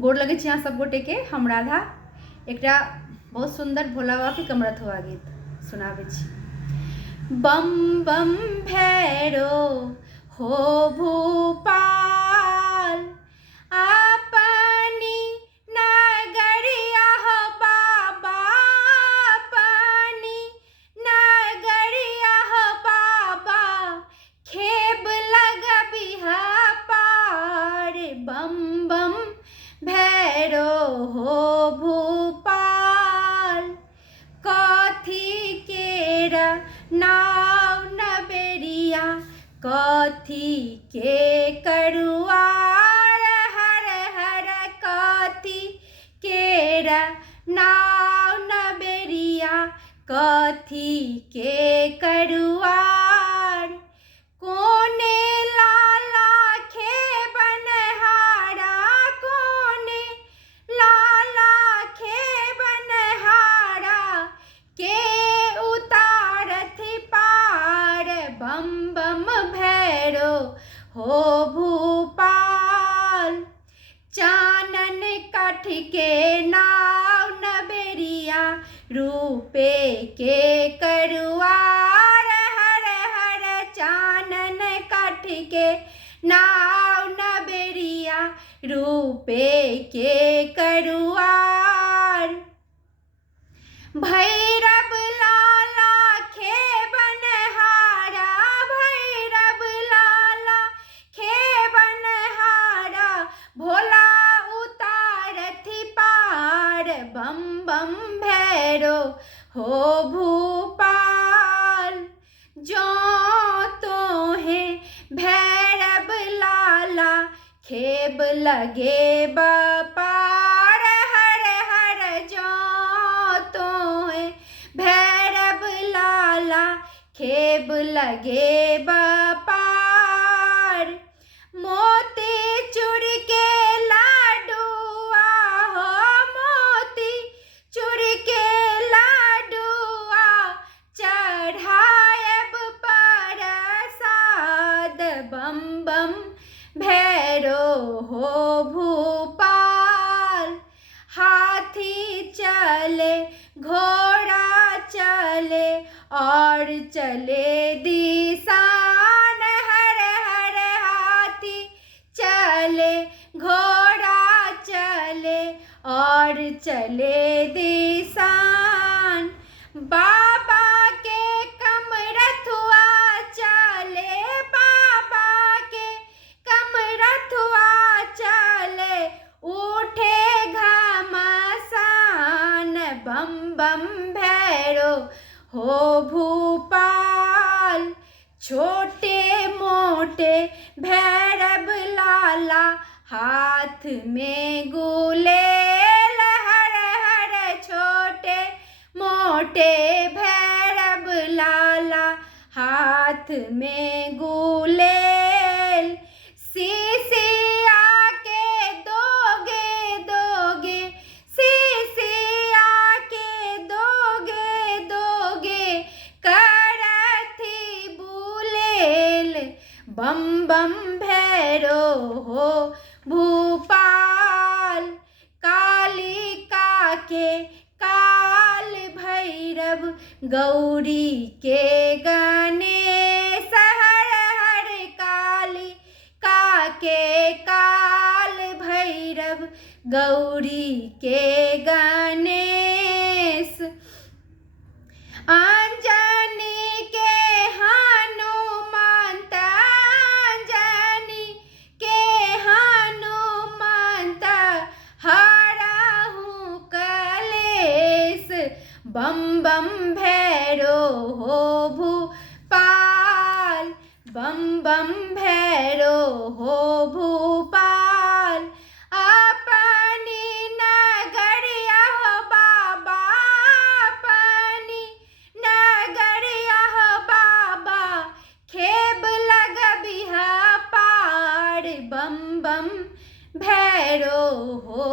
गोर लगे छी अहाँ सब गोटे के। हम राधा एकटा बहुत सुंदर भोला बाबा के कमरथुआ गीत सुनाबे छी। बम बम भैरो हो भूपाल, अपनी नगरिया हो बाबा, अपनी नगरिया हो बाबा, खेब लगबिहा पार। बम बम भैरो हो भूपाल, कथी केरा नाव नबेरिया, कथी के करुआर हर हर, कथी केरा नाव नबेरिया, कथी के करुआर। कोने लाला खेबनहारा, कोने लाला खेबनहारा, के उतारथ पार। बम बम भैरो हो भूपाल, चानन काठ के नाव नबेरिया, रूपे के करुआर हर हर, चानन काठ के नाव नबेरिया, रूपे के करुआर। भैरव लाला खेबनहारा, भैरव लाला खेबनहारा, भोला उतारथ पार। बम बम भैरो हो भूपाल, जो तोहे भैरव लाला खेब लगे पार हर हर, जो तोहे भैरव लाला खेब लगे पार। मोती चूर के लाडुआ हो, मोती चूर के लाडुआ, चढ़ायब प्रसाद। बम बम भैरो हो भूपाल, हाथी चले घोड़ा चले और चले दिसान हर हर, हाथी चले घोड़ा चले और चले दिसान। बाबा के कमरथुआ चले, बाबा के कमरथुआ चले, उठे घमासान। बम बम भैरो हो भूपाल, छोटे मोटे भैरव लाला, हाथ में गुलेल हर हर, छोटे मोटे भैरव लाला, हाथ में गुलेल। सीसिया के दोगे दोगे, सीसिया के दोगे दोगे, करथी बुलेल। बम बम भैरो हो भूपाल, कालिका के काल भैरव, गौरी के गणेश हर हर, कालिका के काल भैरव, गौरी के गणेश। अंजनी के हनुमंत, अंजनी के हनुमंत, हरहु कलेश। बम बम भैरो हो भूपाल, बम बम भैरो हो भूपाल, अपनी नगरिया हो बाबा, अपनी नगरिया हो बाबा, खेब लगबिहा पार। बम बम भैरो हो